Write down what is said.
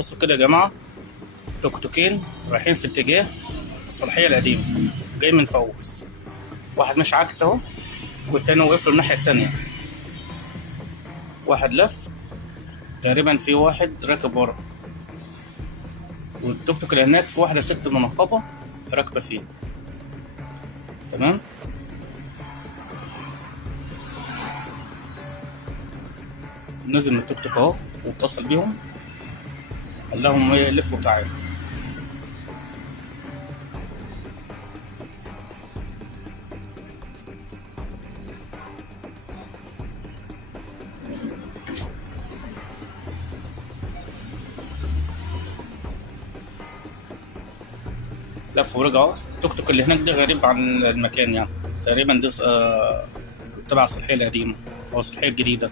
بصوا كده يا جماعة، توك توكين رايحين في اتجاه الصالحية القديمة، جاي من فوز. واحد مش عكس اهو، والتاني وقف له الناحية التانية. واحد لف تقريبا، في واحد راكب ورا، والتوك توك اللي هناك في واحدة ست منقبة راكبة فيه. تمام. نزل من التوك توك اهو واتصل بيهم، قال لهم ايه، لفوا تعالوا. لفوا ورجعوا. التوك توك اللي هناك ده غريب عن المكان، يعني تقريبا ده تبع الصالحية القديمة أو الصالحية الجديدة.